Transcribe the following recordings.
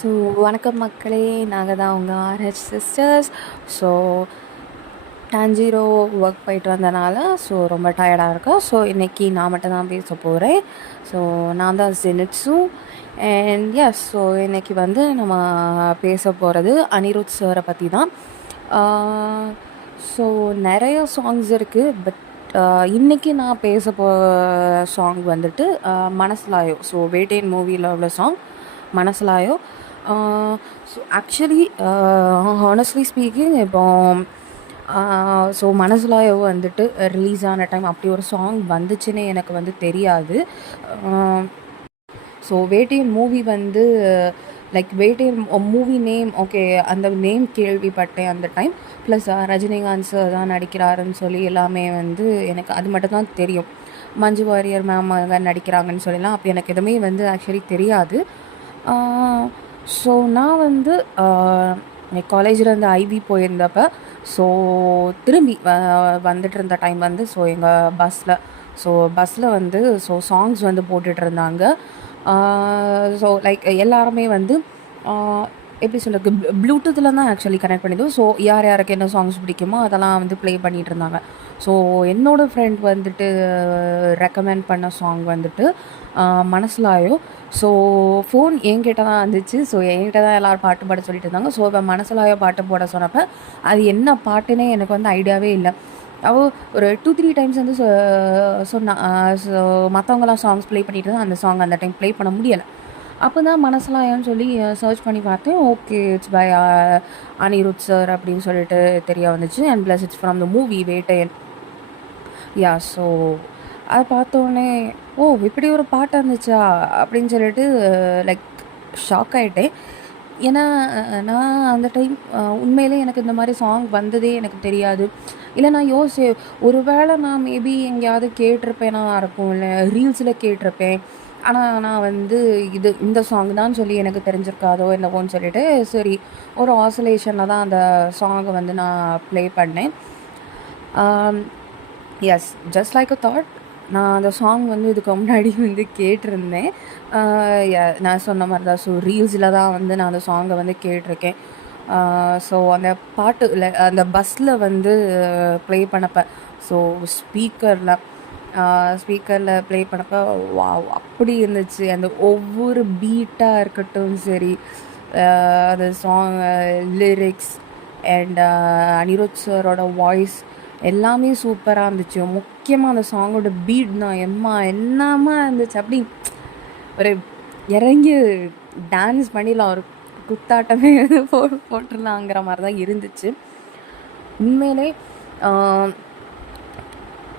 So வணக்கம் மக்களே, நாங்கள் தான் உங்கள் ஆர்ஹெச் சிஸ்டர்ஸ். ஸோ டான்ஜீரோ ஒர்க் போயிட்டு வந்தனால ஸோ ரொம்ப டயர்டாக இருக்கோம். ஸோ இன்றைக்கி நான் மட்டும் தான் பேச போகிறேன். ஸோ நான் தான் ஜெனிட்ஸு. அண்ட் எஸ், ஸோ இன்றைக்கி வந்து நம்ம பேச போகிறது அனிருத் சாரை பற்றி தான். ஸோ நிறைய சாங்ஸ் இருக்குது, பட் இன்றைக்கி நான் பேச சாங் வந்துட்டு மனசுலாயோ. ஸோ வேட்டையன் மூவியில் உள்ள song Manasilaayo. So actually honestly speaking, இப்போ ஸோ மனசுலாயோ வந்துட்டு ரிலீஸ் ஆன டைம் அப்படி ஒரு சாங் வந்துச்சுன்னு எனக்கு வந்து தெரியாது. ஸோ வேட்டையன் மூவி வந்து like Vettaiyan movie name okay, அந்த நேம் கேள்விப்பட்டேன் அந்த டைம். ப்ளஸ் ரஜினிகாந்த் சார் தான் நடிக்கிறாருன்னு சொல்லி எல்லாமே வந்து எனக்கு அது மட்டும் தான் தெரியும். மஞ்சு வாரியர் மேம் நடிக்கிறாங்கன்னு சொல்லலாம். அப்போ எனக்கு எதுவுமே வந்து ஆக்சுவலி தெரியாது. ஸோ நான் வந்து காலேஜில் இருந்து ஐவி போயிருந்தப்போ ஸோ திரும்பி வந்துட்டு இருந்த டைம் வந்து ஸோ எங்கள் பஸ்ஸில் வந்து ஸோ சாங்ஸ் வந்து போட்டுட்டு இருந்தாங்க. ஸோ லைக் எல்லாருமே வந்து எப்படி சொல்கிறது, ப்ளூடூத்தில் தான் ஆக்சுவலி கனெக்ட் பண்ணிடுவோம். ஸோ யார் யாருக்கு என்ன சாங்ஸ் பிடிக்குமோ அதெல்லாம் வந்து ப்ளே பண்ணிகிட்டு இருந்தாங்க. ஸோ என்னோடய ஃப்ரெண்ட் வந்துட்டு ரெக்கமெண்ட் பண்ண சாங் வந்துட்டு மனசுலாயோ. ஸோ ஃபோன் என்கிட்ட தான் இருந்துச்சு. ஸோ என்கிட்ட தான் எல்லோரும் பாட்டு பாட சொல்லிட்டு இருந்தாங்க. ஸோ இப்போ மனசுலாயோ பாட்டு போட சொன்னப்போ அது என்ன பாட்டுன்னே எனக்கு வந்து ஐடியாவே இல்லை. அவள் ஒரு 2-3 டைம்ஸ் வந்து சொன்னா. ஸோ மற்றவங்களாம் சாங்ஸ் ப்ளே பண்ணிட்டு இருந்தால் அந்த சாங் அந்த டைம் ப்ளே பண்ண முடியலை. அப்போ தான் மனசுலாயோன்னு சொல்லி சர்ச் பண்ணி பார்த்தேன். Okay, it's by Anirudh sir அப்படின்னு சொல்லிட்டு தெரிய வந்துச்சு. And plus it's from the movie Vettaiyan. Yeah, so அதை பார்த்தோன்னே ஓ இப்படி ஒரு பாட்டு இருந்துச்சா அப்படின்னு சொல்லிட்டு லைக் ஷாக் ஆகிட்டேன். ஏன்னா நான் அந்த டைம் உண்மையிலே எனக்கு இந்த மாதிரி சாங் வந்ததே எனக்கு தெரியாது. இல்லை நான் ஒரு வேளை நான் மேபி எங்கேயாவது கேட்டிருப்பேனா இருக்கும், இல்லை ரீல்ஸில் கேட்டிருப்பேன். ஆனால் நான் வந்து இந்த சாங் தான் சொல்லி எனக்கு தெரிஞ்சிருக்காதோ என்னவோன்னு சொல்லிட்டு சரி ஒரு ஆசோலேஷனில் தான் அந்த சாங்கை வந்து நான் ப்ளே பண்ணேன். Yes, just like a that. நான் அந்த சாங் வந்து இதுக்கு முன்னாடி வந்து கேட்டிருந்தேன். நான் சொன்ன மாதிரி தான். ஸோ ரீல்ஸில் தான் வந்து நான் அந்த சாங்கை வந்து கேட்டிருக்கேன். ஸோ அந்த பாட்டு இல்லை அந்த பஸ்ஸில் வந்து ப்ளே பண்ணப்போ ஸோ ஸ்பீக்கரில் ப்ளே பண்ணப்போ வாவ் அப்படி இருந்துச்சு. அந்த ஒவ்வொரு பீட்டாக இருக்கட்டும் சரி, அந்த சாங் லிரிக்ஸ் அண்ட் அனிருத் சாரோட வாய்ஸ் எல்லாமே சூப்பராக இருந்துச்சு. முக்கியமாக அந்த சாங்கோட பீட் தான் என்னமா இருந்துச்சு. அப்படி ஒரு இறங்கி டான்ஸ் பண்ணிடலாம், ஒரு குத்தாட்டமே போட்டுடலாங்கிற மாதிரி தான் இருந்துச்சு உண்மையிலே.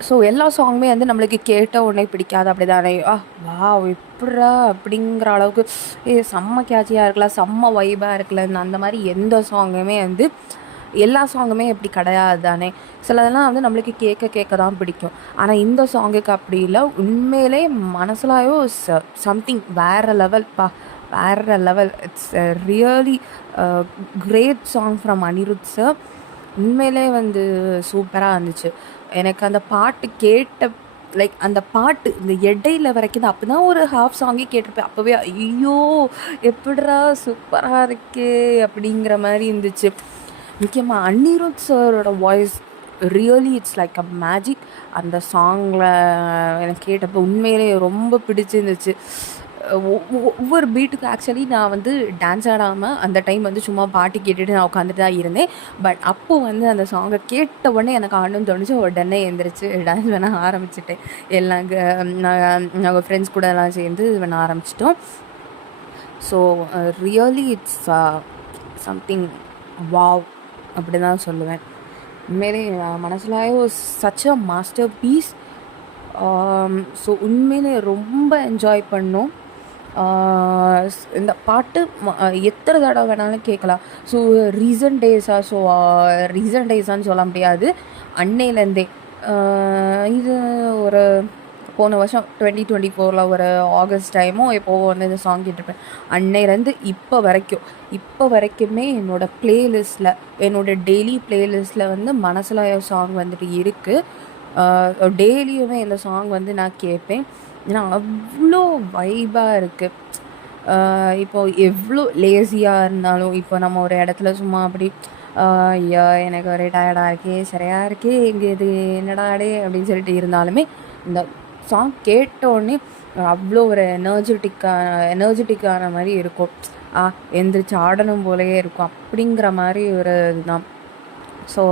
ஸோ எல்லா சாங்குமே வந்து நம்மளுக்கு கேட்ட உடனே பிடிக்காது அப்படி தானே. வா எப்படா அப்படிங்கிற அளவுக்கு செம்ம கேட்சியாக இருக்கலாம், செம்ம வைபாக இருக்கலாம். அந்த மாதிரி எந்த சாங்குமே வந்து எல்லா சாங்குமே எப்படி கிடையாது தானே. சிலதெல்லாம் வந்து நம்மளுக்கு கேட்க தான் பிடிக்கும். ஆனால் இந்த சாங்குக்கு அப்படி இல்லை. உண்மையிலே மனசுலாயோ சம்திங் வேறு level. It's really great song from Anirudh sir. உண்மையிலே வந்து சூப்பராக இருந்துச்சு. எனக்கு அந்த பாட்டு கேட்ட லைக் அந்த பாட்டு இந்த இடையில வரைக்கும் தான். அப்போ தான் ஒரு ஹாஃப் சாங்கே கேட்டிருப்பேன். அப்போவே ஐயோ எப்படிரா சூப்பராக இருக்கே அப்படிங்கிற மாதிரி இருந்துச்சு. முக்கியமாக அனிருத் சாரோட voice really it's like a magic. அந்த சாங்கில் எனக்கு கேட்டப்போ உண்மையிலே ரொம்ப பிடிச்சிருந்துச்சு. ஒவ்வொரு பீட்டுக்கு ஆக்சுவலி நான் வந்து டான்ஸ் ஆடாமல் அந்த டைம் வந்து சும்மா பாட்டு கேட்டுட்டு நான் உட்காந்துட்டு தான் இருந்தேன். பட் அப்போது வந்து அந்த சாங்கை கேட்ட உடனே எனக்கு ஆடணும்னு தோணுச்சு. உடனே எழுந்திரிச்சு டான்ஸ் பண்ண ஆரம்பிச்சிட்டேன். நாங்கள் ஃப்ரெண்ட்ஸ் கூட எல்லாம் சேர்ந்து பண்ண ஆரம்பிச்சிட்டோம். So really it's something wow அப்படி தான் சொல்லுவேன். உண்மையிலே Manasilaayo such a masterpiece. So உண்மையிலே ரொம்ப என்ஜாய் பண்ணோம். இந்த பாட்டு எத்தனை தடவை வேணாலும் கேட்கலாம். ஸோ ரீசன்ட் டேஸான்னு சொல்ல முடியாது, அன்னையிலேருந்தே. இது ஒரு போன வருஷம் 2024 ஒரு ஆகஸ்ட் டைமோ எப்போது வந்து இந்த சாங் கேட்டிருப்பேன். அன்னையிலேருந்து இப்போ வரைக்குமே என்னோடய டெய்லி பிளேலிஸ்ட்டில் வந்து மனசுலாயோ சாங் வந்துட்டு இருக்குது. டெய்லியுமே இந்த சாங் வந்து நான் கேட்பேன். ஏன்னா அவ்வளோ வைபாக இருக்குது. இப்போ எவ்வளோ லேசியாக இருந்தாலும் இப்போ நம்ம ஒரு இடத்துல சும்மா அப்படி ஐயா எனக்கு ஒரே டயர்டாக இருக்கே சரியாக இருக்கே இங்கே இது என்னடா டே அப்படின்னு சொல்லிட்டு இருந்தாலுமே இந்த சாங் கேட்டோடனே அவ்வளோ ஒரு எனர்ஜெட்டிக்கான மாதிரி இருக்கும். எந்திரிச்சு ஆடணும் போலயே இருக்கும் அப்படிங்கிற மாதிரி ஒரு இதுதான். ஸோ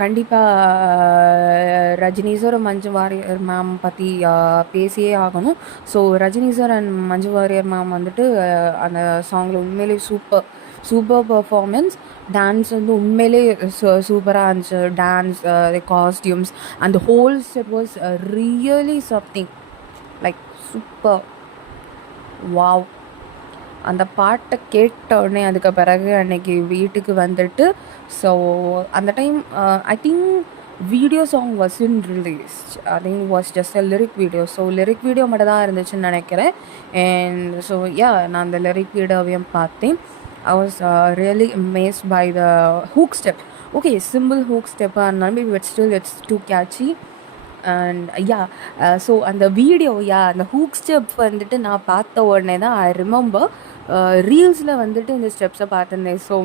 கண்டிப்பாக ரஜினி சார் மஞ்சு வாரியர் மேம் பற்றி பேசியே ஆகணும். So Rajini sir and Manju Warrier ma'am வந்துட்டு அந்த சாங்கில் உண்மையிலே சூப்பர் பர்ஃபார்மன்ஸ். டான்ஸ் வந்து உண்மையிலே சூப்பராக இருந்துச்சு. Dance, costumes and whole set was really something like super. Wow! அந்த பாட்டை கேட்ட உடனே அதுக்கு பிறகு அன்னைக்கு வீட்டுக்கு வந்துட்டு ஸோ அந்த time I think video song was in release. I think was just a lyric video. So lyric video மட்டும் தான் இருந்துச்சுன்னு நினைக்கிறேன். அண்ட் ஸோ நான் அந்த லிரிக் வீடியோவையும் பார்த்தேன். I was really amazed by the hook step. Okay, simple hook ஸ்டெப்பாக இருந்தாலும் but still it's too catchy. And so அந்த வீடியோ அந்த ஹூக் ஸ்டெப் வந்துட்டு நான் பார்த்த உடனே தான் ஐ ரிமெம்பர் ரீல்ஸில் வந்துட்டு இந்த ஸ்டெப்ஸை பார்த்துருந்தேன். So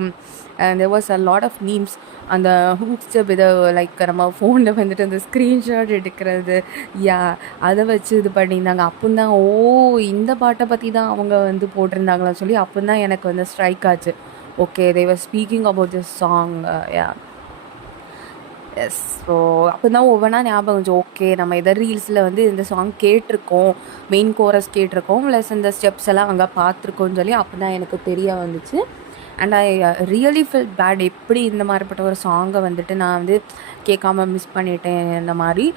there was a lot of memes. அந்த ஹூக் ஸ்டெப் இதை லைக் நம்ம ஃபோனில் வந்துட்டு அந்த ஸ்க்ரீன்ஷாட் எடுக்கிறது அதை வச்சு இது பண்ணியிருந்தாங்க. அப்போந்தான் இந்த பாட்டை பற்றி தான் அவங்க வந்து போட்டிருந்தாங்களான்னு சொல்லி அப்போந்தான் எனக்கு வந்து ஸ்ட்ரைக் ஆச்சு. Okay, they were speaking about this song. Yes. So அப்போ தான் ஒவ்வொன்றா ஞாபகம் வந்துச்சு. ஓகே, நம்ம எதாவது ரீல்ஸில் வந்து இந்த சாங் கேட்டிருக்கோம், மெயின் கோரஸ் கேட்டிருக்கோம், ப்ளஸ் இந்த ஸ்டெப்ஸ் எல்லாம் அங்கே பார்த்துருக்கோன்னு சொல்லி அப்போ தான் எனக்கு தெரிய வந்துச்சு. And I really feel bad. எப்படி இந்த மாதிரிப்பட்ட ஒரு சாங்கை வந்துட்டு நான் வந்து கேட்காம மிஸ் பண்ணிட்டேன் இந்த மாதிரி.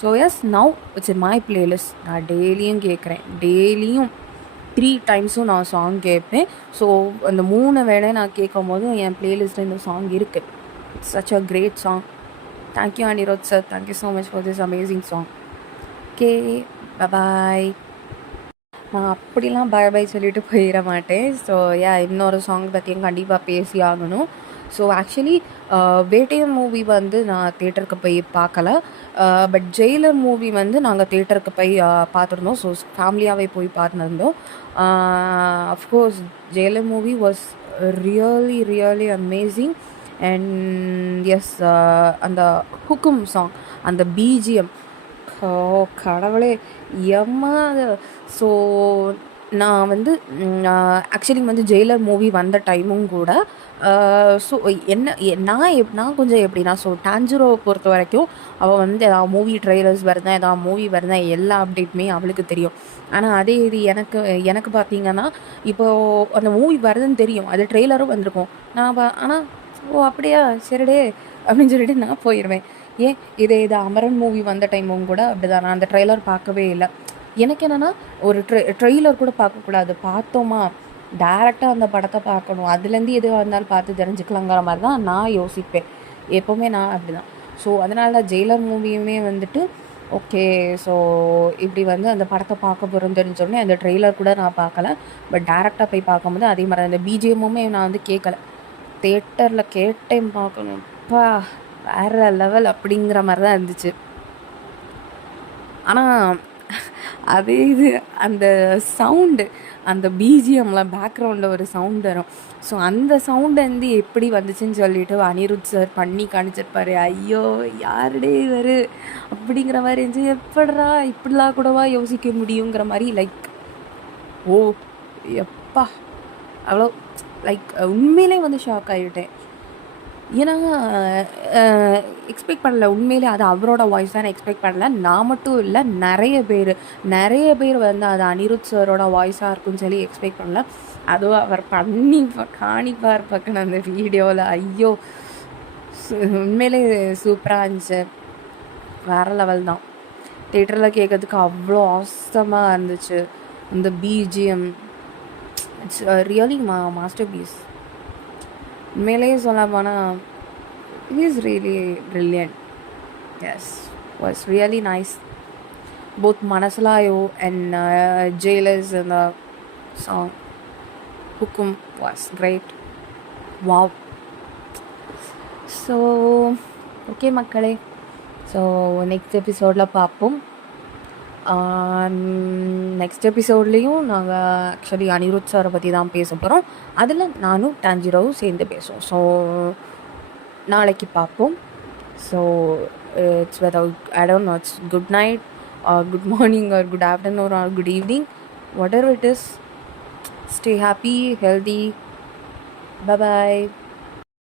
So yes, now it's in my playlist. நான் டெய்லியும் கேட்குறேன். டெய்லியும் 3 டைம்ஸும் நான் சாங் கேட்பேன். ஸோ அந்த 3 வேளையும் நான் கேட்கும் போதும் என் பிளேலிஸ்ட்டில் இந்த சாங் இருக்குது. It's such a great song. Thank you, Anirudh sir. Thank you so much for this amazing song. Okay, bye-bye. நான் அப்படிலாம் பை சொல்லிட்டு போயிட மாட்டேன். ஸோ இன்னொரு சாங் பற்றியும் கண்டிப்பாக பேசி ஆகணும். ஸோ ஆக்சுவலி வேட்டையன் மூவி வந்து நான் தேட்டருக்கு போய் பார்க்கல. பட் ஜெயிலர் மூவி வந்து நாங்கள் தேட்டருக்கு போய் பார்த்துருந்தோம். ஸோ ஃபேமிலியாகவே போய் பார்த்துருந்தோம். Of course Jailer movie was really amazing. And yes, அந்த ஹுக்கும் சாங், அந்த பிஜிஎம், கடவுளே எம்மா. ஸோ நான் வந்து ஆக்சுவலி வந்து ஜெயிலர் மூவி வந்த டைமும் கூட ஸோ நான் கொஞ்சம் எப்படின்னா, ஸோ டான்ஜிரோவை பொறுத்த வரைக்கும் அவள் வந்து ஏதாவது மூவி ட்ரெய்லர்ஸ் வருதா, ஏதாவது மூவி வருதா, எல்லா அப்டேட்டுமே அவளுக்கு தெரியும். ஆனால் அதே இது எனக்கு பார்த்தீங்கன்னா, இப்போது அந்த மூவி வருதுன்னு தெரியும், அது ட்ரெய்லரும் வந்திருக்கும். ஆனால் அப்படியா சரிடே அப்படின்னு சொல்லிட்டு நான் போயிடுவேன். இது அமரன் மூவி வந்த டைமும் கூட அப்படி தான். நான் அந்த ட்ரெய்லர் பார்க்கவே இல்லை. எனக்கு என்னென்னா, ஒரு ட்ரெய்லர் கூட பார்க்கக்கூடாது, பார்த்தோமா டேரெக்டாக அந்த படத்தை பார்க்கணும், அதுலேருந்து எதுவாக இருந்தாலும் பார்த்து தெரிஞ்சுக்கலாங்கிற மாதிரி தான் நான் யோசிப்பேன் எப்போவுமே. நான் அப்படி தான். ஸோ அதனால தான் ஜெயிலர் மூவியுமே வந்துட்டு ஓகே, ஸோ இப்படி வந்து அந்த படத்தை பார்க்க போகிறோம் தெரிஞ்சோடனே அந்த ட்ரெய்லர் கூட நான் பார்க்கல. பட் டேரெக்டாக போய் பார்க்கும்போது அதே மாதிரி அந்த பிஜிஎம்முமே நான் வந்து கேட்கல, தேட்டரில் கேட்டேன் பார்க்கணும். வேறு லெவல் அப்படிங்கிற மாதிரி தான் இருந்துச்சு. ஆனால் அதே இது அந்த சவுண்டு, அந்த பிஜிஎம்மில் பேக்ரவுண்டில் ஒரு சவுண்டு வரும். ஸோ அந்த சவுண்டு வந்து எப்படி வந்துச்சுன்னு சொல்லிட்டு அனிருத் சார் பண்ணி காணிச்சிருப்பார். ஐயோ யாருடே இவர் அப்படிங்கிற மாதிரி இருந்துச்சு. எப்படா இப்படிலாம் கூடவா யோசிக்க முடியுங்கிற மாதிரி லைக் எப்பா அவ்வளோ லைக் உண்மையிலே வந்து ஷாக் ஆகிவிட்டேன். ஏன்னா எக்ஸ்பெக்ட் பண்ணல உண்மையிலே அது அவரோட வாய்ஸ் தான் எக்ஸ்பெக்ட் பண்ணல. நான் மட்டும் இல்லை, நிறைய பேர் வந்து அது அனிருத் சாரோட வாய்ஸாக இருக்குன்னு சொல்லி எக்ஸ்பெக்ட் பண்ணல. அதுவும் அவர் பண்ணி காணிப்பார் பக்கம் அந்த வீடியோவில். ஐயோ உண்மையிலே சூப்பராக இருந்துச்சு, வேறு லெவல் தான். தேட்டரில் கேட்கறதுக்கு அவ்வளோ ஆசமாக இருந்துச்சு. இந்த BGM it's really masterpiece. உண்மையிலேயே சொல்ல போனால் it is really brilliant. Yes, was really nice. Both Manasilaayo and Jailer's இந்த song Hukum was great. Wow. So okay மக்களே, ஸோ நெக்ஸ்ட் எபிசோடில் பார்ப்போம். நெக்ஸ்ட் எபிசோட்லேயும் நாங்கள் ஆக்சுவலி அனிருத் சாரை பற்றி தான் பேச போகிறோம். அதில் நானும் டான்ஜிரோவும் சேர்ந்து பேசுவோம். ஸோ நாளைக்கு பார்ப்போம். So it's without I don't know, it's good night or good morning or good afternoon or good evening, whatever it is. Stay happy, healthy. Bye bye.